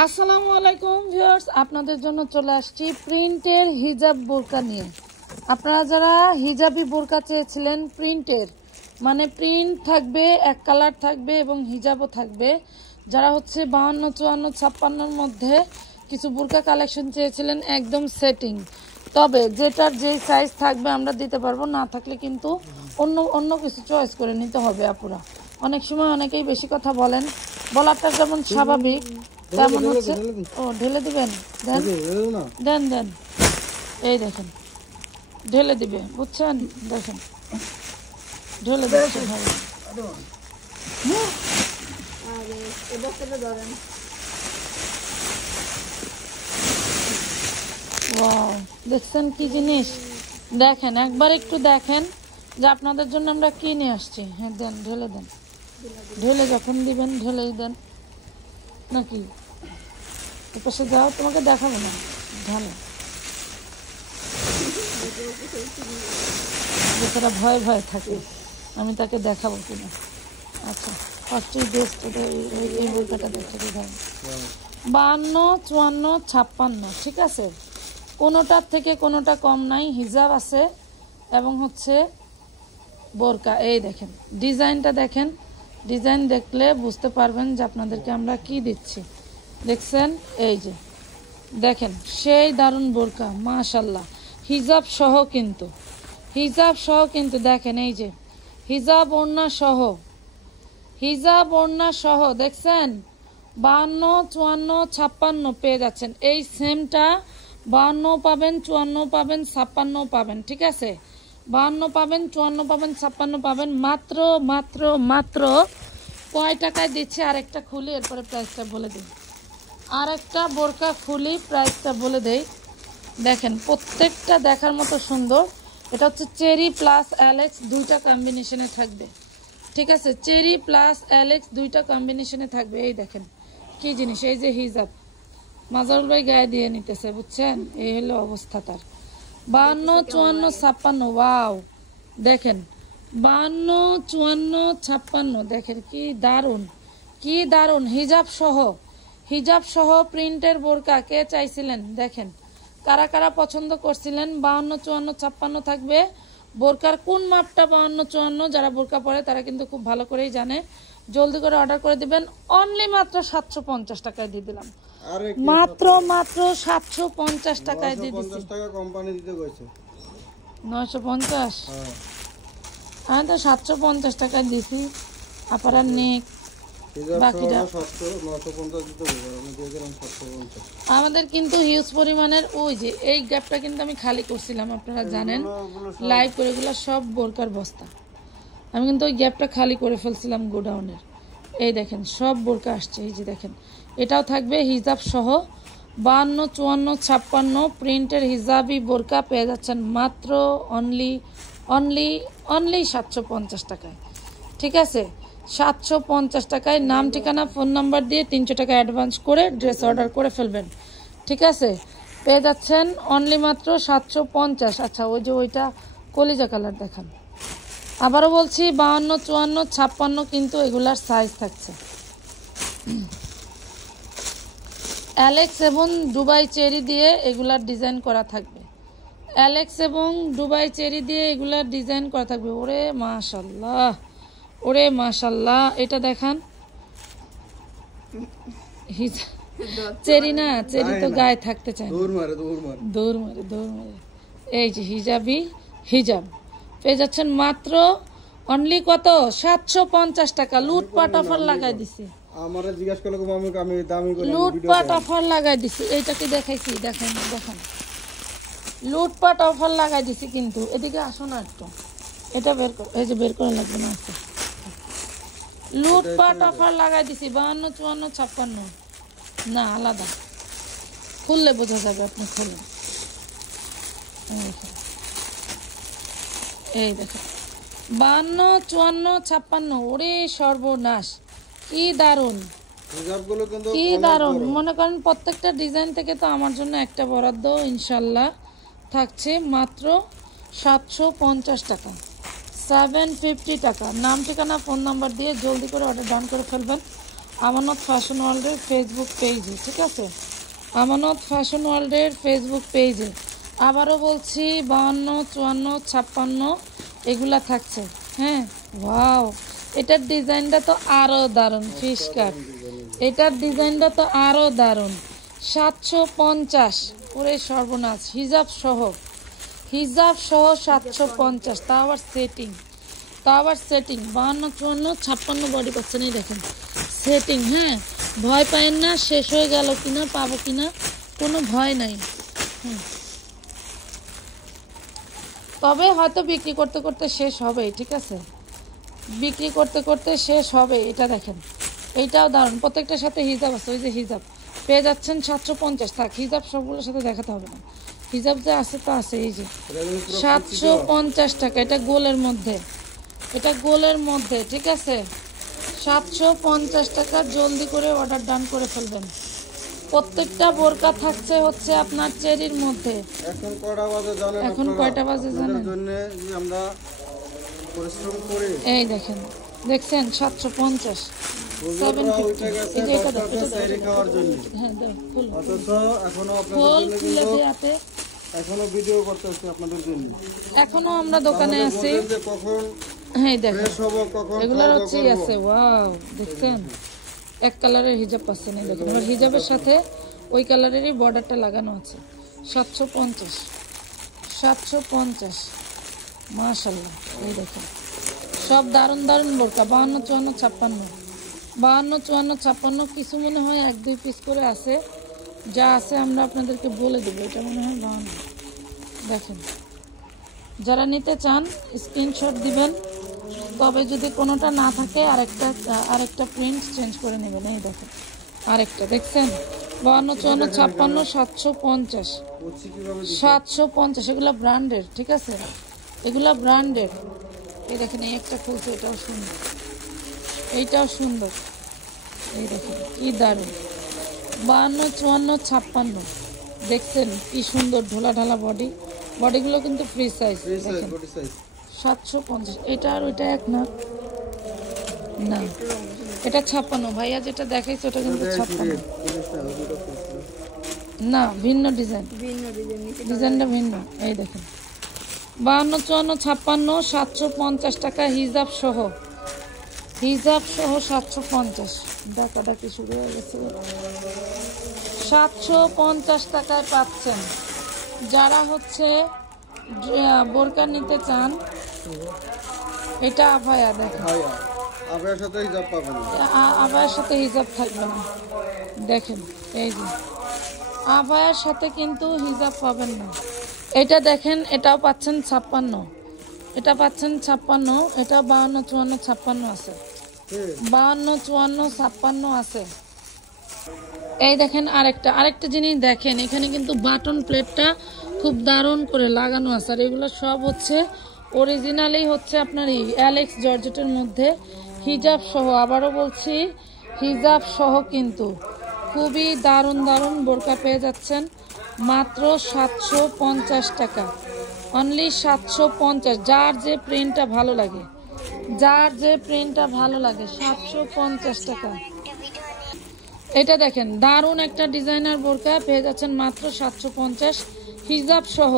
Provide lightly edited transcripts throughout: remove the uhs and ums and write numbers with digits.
আসসালামু আলাইকুম ভিউয়ার্স, আপনাদের জন্য চলে আসছি প্রিন্টের হিজাব বোরকা নিয়ে। আপনারা যারা হিজাবি বোরকা চেয়েছিলেন প্রিন্টের, মানে প্রিন্ট থাকবে, এক কালার থাকবে এবং হিজাবও থাকবে, যারা হচ্ছে 52, 54, 56-র মধ্যে কিছু বোরকা কালেকশন চেয়েছিলেন একদম সেটিং, তবে যেটার যেই সাইজ থাকবে আমরা দিতে পারবো, না থাকলে কিন্তু অন্য কিছু চয়েস করে নিতে হবে। আপুরা অনেক সময় অনেকেই বেশি কথা বলেন, বলাটা যেমন স্বাভাবিক তেমন হচ্ছে। ও ঢেলে দিবেন, দেন দেন দেন, এই দেখেন ঢেলে দিবে, বুঝছেন? দেখেন ঢেলে দিচ্ছে ভাই। ওয়াও, দেখছেন কি জিনিস? দেখেন একবার একটু দেখেন যে আপনাদের জন্য আমরা কি নিয়ে আসছি। হ্যাঁ দেন, ঢেলে দেন, ঢেলে যখন দিবেন ঢেলেই দেন নাকি। এপাশে যাও, তোমাকে দেখাবো না, ঢালো। যেটা ভয় ভয় থাকে আমি তাকে দেখাবো কিনা। আচ্ছা ফার্স্টই বেস্ট এই বোরকাটা দেখে দেখাবো। 52, 54, 56, ঠিক আছে? কোনোটার থেকে কোনোটা কম নাই, হিজাব আছে এবং হচ্ছে বোরকা। এই দেখেন ডিজাইনটা, দেখেন ডিজাইন দেখলে বুঝতে পারবেন যে আপনাদেরকে আমরা কি দিচ্ছি। দেখছেন? এই যে দেখেন সেই দারুণ বোরকা, মাশাল্লাহ, হিজাব সহ কিন্তু, হিজাব সহ কিন্তু। দেখেন এই যে হিজাব ওড়না সহ, হিজাব ওড়না সহ, দেখছেন? 52, 54, 56 পেয়ে যাচ্ছেন। এই সেমটা 52 পাবেন, 54 পাবেন, 56 পাবেন, ঠিক আছে? 52 পাবেন, 54 পাবেন, 56 পাবেন। মাত্র মাত্র মাত্র কয় টাকায় দিচ্ছে? আরেকটা খুলি, এরপরে প্রাইসটা বলে দিই। আরেকটা বোরকা খুলি, প্রাইসটা বলে দেই। দেখেন প্রত্যেকটা দেখার মতো সুন্দর। এটা হচ্ছে চেরি প্লাস অ্যালেক্স, দুইটা কম্বিনেশনে থাকবে, ঠিক আছে? চেরি প্লাস অ্যালেক্স দুইটা কম্বিনেশনে থাকবে। এই দেখেন কি জিনিস, এই যে হিজাব মাজারুল ভাই গায়ে দিয়ে নিতেছে, বুঝছেন? এই হলো অবস্থা তার। 52, 54, 56, ওয়াও দেখেন 52, 54, 56, দেখেন কি দারুণ, কি দারুণ। হিজাব সহ, হিজাব সহ প্রিন্টের বোরকা কে চাইছিলেন? দেখেন কারা কারা পছন্দ করছিলেন। 52, 54, 56 থাকবে। বোরকার কোন মাপটা 52, 54 যারা বোরকা পরে তারা কিন্তু খুব ভালো করেই জানে। জলদি করে অর্ডার করে দিবেন। অনলি মাত্র 750 টাকায় দিয়ে দিলাম, মাত্র মাত্র 750 টাকায় দিয়ে দিচ্ছি। 950, আমি তো 750 টাকায় দিছি। আপনারা নেক বাকিটা আমাদের কিন্তু হিউজ পরিমাণের। ওই যে এই গ্যাপটা কিন্তু আমি খালি করছিলাম, আপনারা জানেন লাইভ করে, এগুলো সব বোরকার বস্তা। আমি কিন্তু ওই গ্যাপটা খালি করে ফেলছিলাম গোডাউনের। এই দেখেন সব বোরকা আসছে, এই যে দেখেন এটাও থাকবে হিজাব সহ। 52, 54, 56 প্রিন্টের হিজাবি বোরকা পেয়ে যাচ্ছেন মাত্র অনলি অনলি অনলি 750 টাকায়, ঠিক আছে? 750 টাকায়। নাম, ঠিকানা, ফোন নাম্বার দিয়ে 300 টাকা অ্যাডভান্স করে ড্রেস অর্ডার করে ফেলবেন, ঠিক আছে? পেয়ে যাচ্ছেন অনলি মাত্র 750। আচ্ছা ওই যে ওইটা কলিজা কালার দেখান। আবারও বলছি 52, 54, 56 কিন্তু এগুলার সাইজ থাকছে। অ্যালেক্স এবং দুবাই চেরি দিয়ে এগুলার ডিজাইন করা থাকবে, অ্যালেক্স এবং দুবাই চেরি দিয়ে এগুলার ডিজাইন করা থাকবে। ওরে মাশাল্লাহ, ওরে মাশাল্লাহ, এটা দেখান। চেরি না, চেরি তো গায়ে থাকতে চায়, দৌড় মারে দৌড় মারে। এই যে হিজাবি হিজাব পেয়ে যাচ্ছেন মাত্র অনলি কত? 750 টাকা। লুটপাট অফার লাগাই দিছি, আমারে জিজ্ঞেস করলে আমি দামি করে লুটপাট অফার লাগাই দিছি। এইটাকে দেখাইছি, দেখেন দেখেন লুটপাট অফার লাগাই দিছি কিন্তু। এদিকে আসো না একটু, এটা বের কর, এই যে বের করে লাগবে না, আচ্ছা লুটপাট অফার লাগাই দিছি। 52, 54, 56 না আলাদা, খুললে বোঝা যাবে, আপনি খুলুন। এই দেখেন 52, 54, 56, ওরে সর্বনাশ, কি দারুণ, কি দারুণ। মনে করেন প্রত্যেকটা ডিজাইন থেকে তো আমার জন্য একটা বরাদ্দ ইনশাল্লাহ থাকছে। মাত্র 750 টাকা, 750 টাকা। নাম, ঠিকানা, ফোন নাম্বার দিয়ে জলদি করে অর্ডার ডান করে ফেলবেন। আমানত ফ্যাশন ওয়ার্ল্ডের ফেসবুক পেজে, ঠিক আছে? আমানত ফ্যাশন ওয়ার্ল্ডের ফেসবুক পেজে আবারও বলছি 52, 54, 56 এগুলা থাকছে। হ্যাঁ, ওয়াও, এটার ডিজাইনটা তো আরও দারুণ, ফিশ কাট। এটার ডিজাইনটা তো আরও দারুণ। 750, ওরে সর্বনাশ, হিজাব সহ 750, তা আবার সেটিং, 52, 54, 56 বডি পাচ্ছেন। এই দেখেন সেটিং। হ্যাঁ, ভয় পায়েন না, শেষ হয়ে গেল কিনা, পাবো কিনা, কোনো ভয় নাই। তবে হয়তো বিক্রি করতে করতে শেষ হবে, ঠিক আছে? বিক্রি করতে করতে শেষ হবে। এটা দেখেন, এইটাও দারুণ, প্রত্যেকটার সাথে হিজাব আছে। ওই যে হিজাব পেয়ে যাচ্ছেন 750। থাক, হিজাব সবগুলোর সাথে দেখাতে হবে না, হিজাব যে আছে তো আছে। এই যে 750 টাকা, এটা গোলের মধ্যে, এটা গোলের মধ্যে, ঠিক আছে? 750 টাকা, জলদি করে অর্ডার ডান করে ফেলবেন। প্রত্যেকটা বোরকা থাকছে হচ্ছে আপনার চেরির মধ্যে। এখন কয়টা বাজে জানেন? এখন কয়টা বাজে জানেন? আমরা পরিশ্রম করি। এই দেখেন, দেখছেন 750, 750। এই যে এটা দেখেন, খাওয়ার জন্য। হ্যাঁ, দেখ ফুল, অথচ এখনো ফুল আপনাদের খুলে জন্য দেয়াতে এখনো ভিডিও করতেছি আপনাদের জন্য। এখনো আমরা দোকানে আছি। যে কখন হ্যাঁ দেখেন, ফ্রেশ হবো, কখন এগুলোর খাওয়া হচ্ছে দাওয়া আছে। ওয়াও, দেখছেন এক কালারের হিজাব পাচ্ছেন। এই দেখেন, আর হিজাবের সাথে ওই কালারেরই বর্ডারটা লাগানো আছে। 750, 750, মাশাআল্লাহ। এই দেখেন সব দারুণ দারুণ বোরকা। 52, 54, 56, 52, 54, 56 কিছু মনে হয় 1-2 পিস করে আছে। যা আছে আমরা আপনাদেরকে বলে দেবো। এটা মনে হয় 52। দেখেন, যারা নিতে চান স্ক্রিনশট দিবেন। তবে যদি কোনোটা না থাকে আরেকটা প্রিন্ট চেঞ্জ করে নেবেন। এই দেখেন আরেকটা, দেখছেন 52, 54, 56, 750, 750। এগুলো ব্র্যান্ডের, ঠিক আছে? এগুলো ব্র্যান্ডের। এই দেখেন, এই একটা খুলছে, এটাও সুন্দর, এইটাও সুন্দর। এই দেখেন কি দারুণ। 52, 54, 56, দেখছেন কি সুন্দর ঢোলা ঢালা বডি। বডিগুলো কিন্তু ফ্রি সাইজ। দেখেন 750। এটা আর ওইটা এক না, না এটা 56। ভাইয়া যেটা দেখাইছে ওটা কিন্তু 56 না, ভিন্ন ডিজাইন, ডিজাইনটা ভিন্ন। এই দেখেন 52, 54, 56, 750 টাকা, হিজাব সহ, হিজাব সহ 750। ডাকাডাকি শুরু হয়ে গেছে। 750 টাকায় পাচ্ছেন। যারা হচ্ছে বোরকা নিতে চান, এটা আভায়া, দেখেন আভায়ার সাথে হিজাব পাবেন না, আভায়ার সাথে হিজাব থাকবে না। দেখেন এই যে আভায়ার সাথে কিন্তু হিজাব পাবেন না। এটা দেখেন, এটাও পাচ্ছেন 56, এটা পাচ্ছেন 56, এটা 52, 54, 56 আছে, 52, 54, 56 আছে। এই দেখেন আরেকটা জিনিস দেখেন, এখানে কিন্তু বাটন প্লেটটা খুব দারুণ করে লাগানো আছে। আর এগুলো সব হচ্ছে অরিজিনালি হচ্ছে আপনার এই অ্যালেক্স জর্জেটের মধ্যে, হিজাব সহ। আবারও বলছি হিজাব সহ, কিন্তু খুবই দারুণ দারুণ বোরকা পেয়ে যাচ্ছেন মাত্র 750 টাকা, অনলি 750। যার যে প্রিন্টটা ভালো লাগে, যার যে প্রিন্টটা ভালো লাগে, 750 টাকা। এটা দেখেন দারুণ একটা ডিজাইনার বোরকা পেয়ে যাচ্ছেন মাত্র 750, হিজাব সহ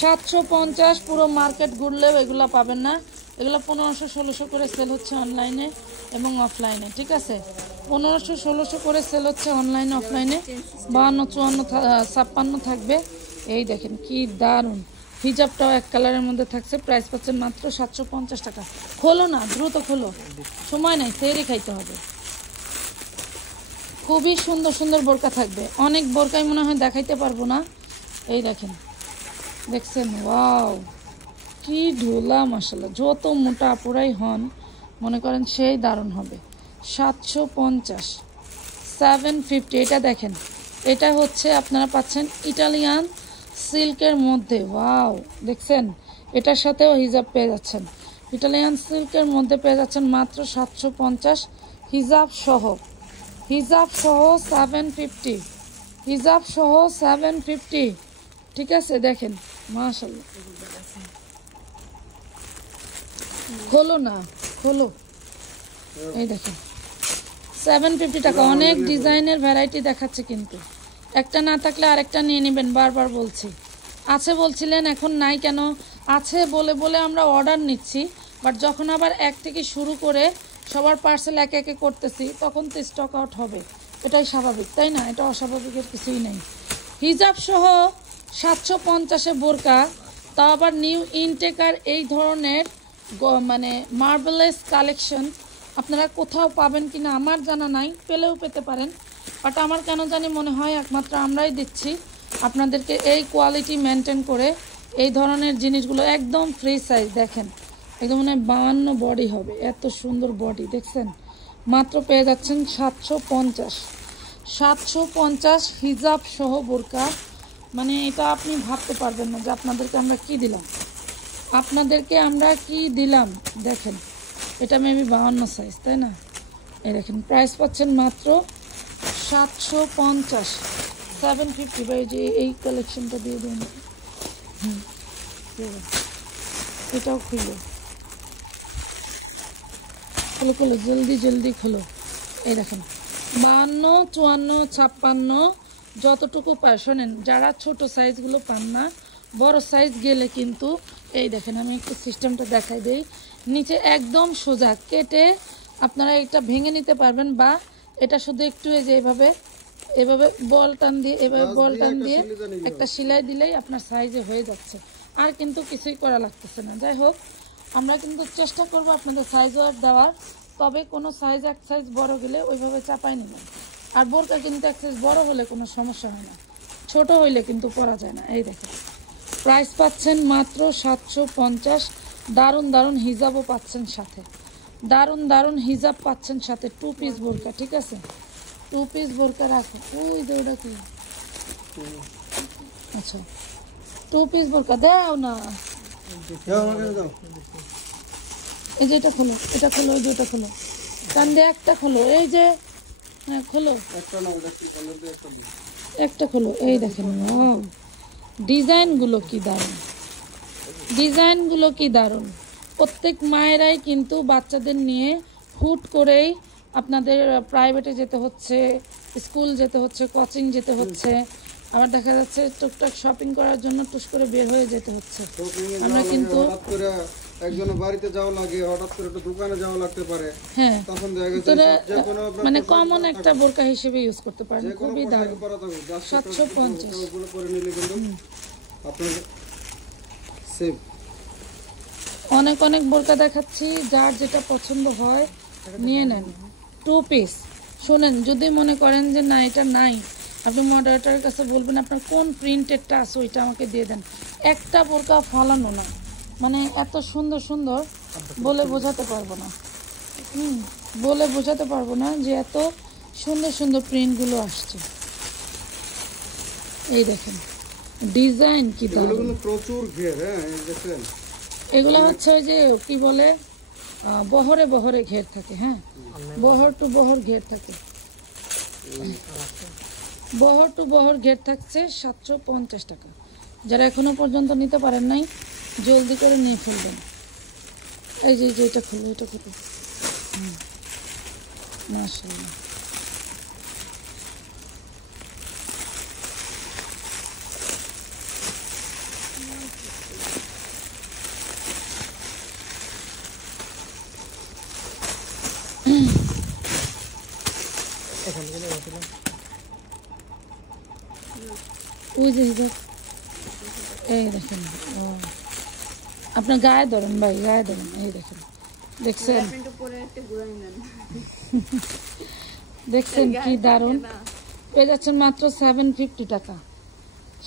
750। পুরো মার্কেট ঘুরলেও এগুলো পাবেন না। এগুলো 1500, 1600 করে সেল হচ্ছে অনলাইনে এবং অফলাইনে, ঠিক আছে? 1500, 1600 করে সেল হচ্ছে অনলাইনে, অফলাইনে 52, 54, 56 থাকবে। এই দেখেন কি দারুণ। হিজাবটাও এক কালারের মধ্যে থাকছে। প্রাইস পাচ্ছেন মাত্র 750 টাকা। খোলো না, দ্রুত খোলো, সময় নাই, সেরে খাইতে হবে। খুবই সুন্দর সুন্দর বোরকা থাকবে। অনেক বোরকাই মনে হয় দেখাইতে পারবো না। এই দেখেন, দেখছেন? ওয়াও, কি ঢোলা, মাশাআল্লাহ। যত মোটা আপুরাই হন মনে করেন সেই দারুণ হবে। 750, 750। এটা দেখেন, এটা হচ্ছে আপনারা পাচ্ছেন ইটালিয়ান সিল্কের মধ্যে। ওয়াও, দেখছেন? এটার সাথেও হিজাব পেয়ে যাচ্ছেন। ইটালিয়ান সিল্কের মধ্যে পেয়ে যাচ্ছেন মাত্র 750, হিজাব সহ, হিজাব সহ 750, হিজাব সহ 750, ঠিক আছে? দেখেন মাশাআল্লাহ। খোলো না, খোলো। এই দেখেন 750 টাকা। অনেক ডিজাইনের ভ্যারাইটি দেখাচ্ছে, কিন্তু একটা না থাকলে আরেকটা নিয়ে নেবেন, বারবার বলছি। আছে বলছিলেন, এখন নাই কেন? আছে বলে বলে আমরা অর্ডার নিচ্ছি, বাট যখন আবার এক থেকে শুরু করে সবার পার্সেল একে একে করতেছি, তখন তো স্টক আউট হবে। এটাই স্বাভাবিক, তাই না? এটা অস্বাভাবিকের কিছুই নেই। হিজাব সহ 750-এ বোরকা, তাও আবার নিউ ইনটেকার এই ধরনের মানে মার্বেলেস কালেকশন আপনারা কোথাও পাবেন কিনা আমার জানা নাই, পেলেও পেতে পারেন, বাট আমার কেন জানি মনে হয় একমাত্র আমরাই দিচ্ছি আপনাদেরকে এই কোয়ালিটি মেনটেন করে এই ধরনের জিনিসগুলো। একদম ফ্রি সাইজ, দেখেন একদম মানে 52 বডি হবে, এত সুন্দর বডি দেখছেন। মাত্র পেয়ে যাচ্ছেন 750 হিজাব সহ বোরকা। মানে এটা আপনি ভাবতে পারবেন না যে আপনাদেরকে আমরা কি দিলাম, দেখেন এটা মেবি 52 সাইজ, তাই না? এই দেখেন প্রাইস পাচ্ছেন মাত্র 750, 750। ভাই যে এই কালেকশনটা দিয়ে দিন, এটাও খুলো খোলো, জলদি খোলো। এই দেখেন 52, 54, 56 যতটুকু পায়। শোনেন, যারা ছোট সাইজগুলো পান না, বড় সাইজ গেলে কিন্তু এই দেখেন, আমি একটু সিস্টেমটা দেখাই দেই। নিচে একদম সোজা কেটে আপনারা এটা ভেঙে নিতে পারবেন, বা এটা শুধু একটু এই যে এভাবে বল টান দিয়ে একটা সেলাই দিলেই আপনার সাইজে হয়ে যাচ্ছে, আর কিন্তু কিছুই করা লাগতেছে না। যাই হোক, আমরা কিন্তু চেষ্টা করব আপনাদের সাইজ ওয়ার দেওয়ার, তবে কোনো সাইজ এক সাইজ বড় গেলে ওইভাবে চাপাই নেবেন। আর বোরকা কিন্তু এক সাইজ বড় হলে কোনো সমস্যা হয় না, ছোট হইলে কিন্তু পরা যায় না। এই দেখেন প্রাইস পাচ্ছেন মাত্র 750। দারুণ হিজাবও পাচ্ছেন সাথে, দারুণ হিজাব পাচ্ছেন সাথে। 2 পিস বোরকা, ঠিক আছে? 2 পিস বোরকা রাখো। ওই যে ওটা কি? আচ্ছা, 2 পিস বোরকা দাও না। এই যে এটা খোলো, ওই যে ওটা খোলো, কান দিয়ে একটা খোলো, এই যে হ্যাঁ খোলো, একটা খোলো। এই দেখেন ডিজাইনগুলো কি দারুণ। প্রত্যেক মায়েরাই কিন্তু বাচ্চাদের নিয়ে হুট করেই আপনাদের প্রাইভেটে যেতে হচ্ছে, স্কুল যেতে হচ্ছে, কোচিং যেতে হচ্ছে, আবার দেখা যাচ্ছে টুকটাক শপিং করার জন্য টুস করে বের হয়ে যেতে হচ্ছে। আমরা কিন্তু একজনের বাড়িতে যাওয়া লাগে, হঠাৎ করে একটা দোকানে যাওয়া লাগতে পারে, হ্যাঁ, তখন দেখা গেছে যে কোনো মানে কমন একটা বোরকা হিসেবে ইউজ করতে পারেন। খুবই দারুণ। 750 ওগুলো করে নিলে কিন্তু আপনার সেভ। অনেক বোরকা দেখাচ্ছি, যার যেটা পছন্দ হয় নিয়ে নেন। 2 পিস। শোনেন, যদি মনে করেন যে না এটা নাই, আপনি মডারেটরের কাছে বলবেন আপনার কোন প্রিন্টেডটা আছে ওইটা আমাকে দিয়ে দেন। একটা বোরকা ফালানো না, মানে এত সুন্দর বলে বোঝাতে পারবো না যে এত সুন্দর প্রিন্টগুলো আসছে। এই দেখেন ডিজাইন কি দারুণ, প্রচুর ঘের। হ্যাঁ দেখেন, এগুলো হচ্ছে ওই যে কি বলে বহরে ঘের থাকে। হ্যাঁ, বহর টু বহর ঘের থাকে, ঘের থাকছে 750 টাকা। যারা এখনো পর্যন্ত নিতে পারেন নাই, জলদি করে নিয়ে ফেলবেন। এই যে এটা খুলো, মাশাআল্লাহ। ওই যে এই দেখেন, আপনার গায়ে ধরেন ভাই, গায়ে ধরেন। এই দেখেন, দেখছেন কি দারুণ। পেয়ে যাচ্ছেন মাত্র 750 টাকা,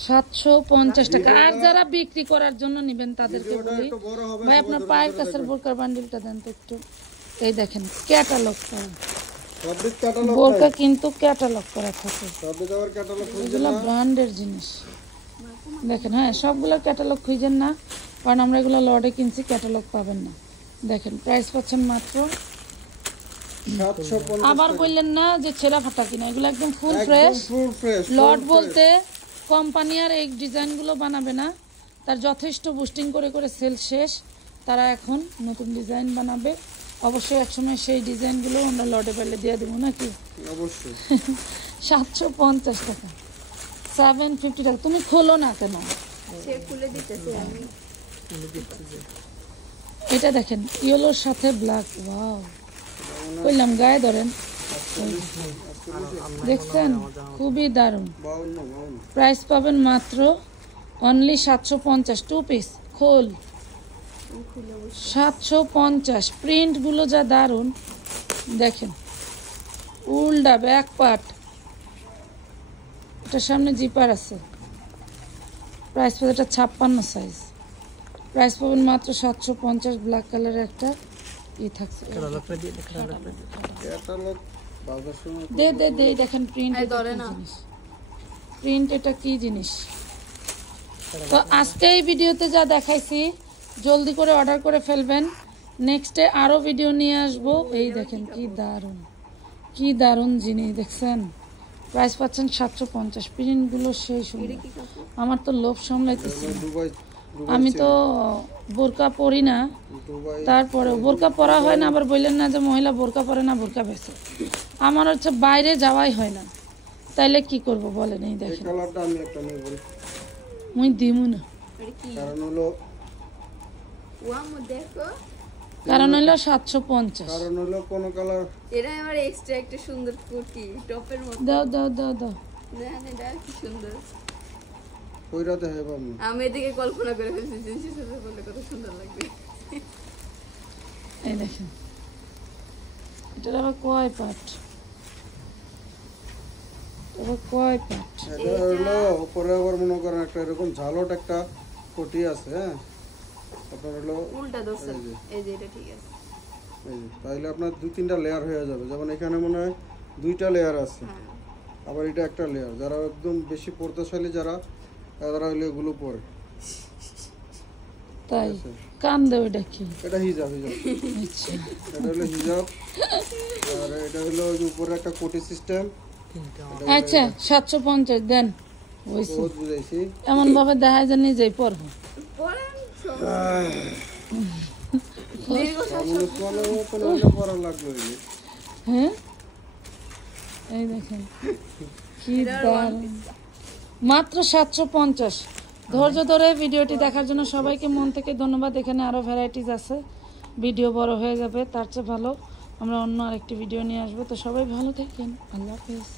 750 টাকা। আর যারা বিক্রি করার জন্য নেবেন তাদেরকে বলি, ভাই আপনার পায়ের কাছের বোরকার বান্ডিলটা দেন তো একটু। এই দেখেন ক্যাটালগ করা বোরকা, কিন্তু ক্যাটালগ করা থাকে, এগুলো ব্র্যান্ডের জিনিস। দেখেন, হ্যাঁ সবগুলোর ক্যাটালগ খুঁজেন না, কারণ আমরা এগুলো লটে কিনছি, ক্যাটালগ পাবেন না। দেখেন প্রাইস পাচ্ছেন মাত্র। আবার বললেন না যে ছেঁড়া ফাটা কিনা, এগুলো একদম ফুল ফ্রেশ। লট বলতে কোম্পানি আর এই ডিজাইনগুলো বানাবে না, তার যথেষ্ট বুস্টিং করে সেল শেষ, তারা এখন নতুন ডিজাইন বানাবে। অবশ্যই একসময় সেই ডিজাইনগুলো আমরা লটে পেলে দিয়ে দেবো নাকি। অবশ্যই 750 টাকা, 750 টাকা। তুমি খোলো না কেন? সে খুলে দিতেছে আমি। এটা দেখেন ইয়েলোর সাথে ব্ল্যাক, ওয়াও কইলাম গায়ে ধরেন, দেখছেন খুবই দারুণ। 52 প্রাইস পাবেন মাত্র অনলি 750, 2 পিস খোল 750। প্রিন্টগুলো যা দারুণ দেখেন, উল্টা ব্যাক পার্ট, এটার সামনে জিপার আছে। প্রাইস পাবেন, এটা 56 সাইজ। প্রাইস পাবেন মাত্র 750। ব্ল্যাক কালারের একটা ই থাকছে, ক্যাটালগ বাজার সময় দে দে দে দেখেন প্রিন্ট, এই ধরে না। প্রিন্ট এটা কি জিনিস। তো আজকে এই ভিডিওতে যা দেখাইছি জলদি করে অর্ডার করে ফেলবেন, নেক্সটে আরো ভিডিও নিয়ে আসবো। এই দেখেন কি দারুণ, কি দারুণ জিনিস দেখছেন। প্রাইস পাচ্ছেন 750। প্রিন্টগুলো সেই সুন্দর, আমার তো লোভ সামলাইতেছি না। দুবাই আমি তো বোরকা পরি না, দুবাই তারপরে বোরকা পরা হয় না। আবার বললেন না যে মহিলা বোরকা পরে না, বোরকা বেছে। আমার হচ্ছে বাইরে যাওয়াই হয় না, তাইলে কি করব বলেন। এই এই দেখেন কালারটা আমি একটা নেব মুই দিমু না, এটা কি কারণ হলো ওয়া মো দেখো, কারণ হইলো 750। কোন কালার এটা আমার এক্সট্রা একটা সুন্দর কুর্তি টপের মতো। দাও দাও দাও দাও। দেখেন এটা কি সুন্দর। কইরাতে হবে আমি আমি এদিকে কল্পনা করে ফেলছি জিনিসের সাথে বললে কত সুন্দর লাগবে। এই দেখেন এটার আবার কয় পাট, আবার কয় পাট। এটা হলো উপরে আবার মনে করেন একটা এরকম ঝালট একটা কোটি আছে। হ্যাঁ আপনার হলো উল্টা দোস্ত, এই যে। এই যে এটা ঠিক আছে। এই যে, তাইলে আপনার 2-3টা লেয়ার হয়ে যাবে। যেমন এখানে মনে হয় 2টা লেয়ার আছে, হ্যাঁ আবার এটা একটা লেয়ার। যারা একদম বেশি পড়তেশালী যারা, তারা হইলে এগুলো পরে। তাই কান দেও, এটা কি? এটা হিজাব হিজাব আচ্ছা এটা হলো হিজাব। আর এটা হলো ওই যে উপরে একটা কোটি সিস্টেম। আচ্ছা 750 দেন। ওইসে বহুত বুঝাইছি। এমন ভাবে দেখায় যে নিজেই পরবো। পরেন সব মানুষ মতো হইলে পরা লাগবে এই যে। হ্যাঁ এই দেখেন কি দারুণ, মাত্র 750। ধৈর্য ধরে ভিডিওটি দেখার জন্য সবাইকে মন থেকে ধন্যবাদ। এখানে আরো ভ্যারাইটিস আছে, ভিডিও বড় হয়ে যাবে, তার চেয়ে ভালো আমরা অন্য আরেকটি ভিডিও নিয়ে আসবো। তো সবাই ভালো থাকেন, আল্লাহ হাফেজ।